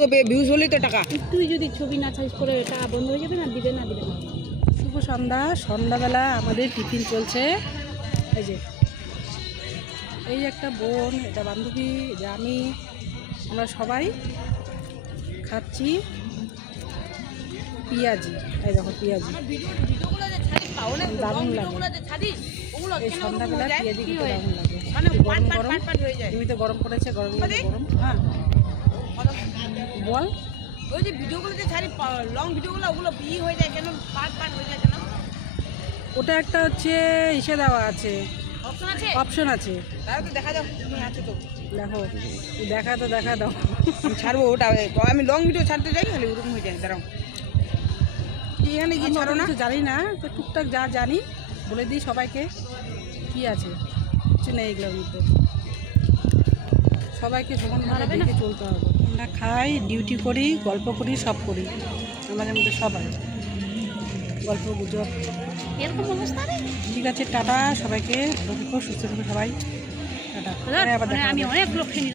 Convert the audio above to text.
Views হলেই তো টাকা। তুই যদি ছবি না সাইজ করে এটা বন্ধ হয়ে যাবে না, দিবে না দিবে না। শুভ সন্ধ্যাবেলা আমাদের টিফিন চলছে। এই যে এই একটা বোন, এটা বান্ধবী, যে আমরা সবাই খাচ্ছি পেঁয়াজি। এই দেখো পেঁয়াজি দারুণ লাগে। এই সন্ধ্যাবেলা পেঁয়াজি খেতে দারুণ লাগে। গরম গরম এমনিতে গরম পড়েছে, গরম গরম। হ্যাঁ বল। ওই যে ভিডিওগুলো যে ছাড়ি লং ভিডিওগুলো, ওগুলো হয়ে যায় কেন? পার্ট হয়ে যায় কেন? ওটা একটা হচ্ছে ইসে দেওয়া আছে, অপশন আছে। তাহলে তো দেখা যাও, তুমি আছো তো দেখো, দেখা দাও। আমি ছাড়বো ওটা। আমি লং ভিডিও ছাড়তে যাই, খালি ওরকম হয়ে যায়। দাঁড়াও, এখানে কি ছাড়ো না? জানি না তো, টুকটাক যা জানি বলে দিই সবাইকে। কি আছে? কিছু নেই এগুলোর মধ্যে। সবাইকে সমানভাবে দেখে চলতে হবে। আমরা খাই, ডিউটি করি, গল্প করি, সব করি। আমাদের মধ্যে সবাই গল্প গুজব এরকম অবস্থা রে। ঠিক আছে, টাটা সবাইকে। ভালো থেকো, সুস্থ থেকো সবাই। টাটা। আবার দেখা আমি হবে। অনেক লোক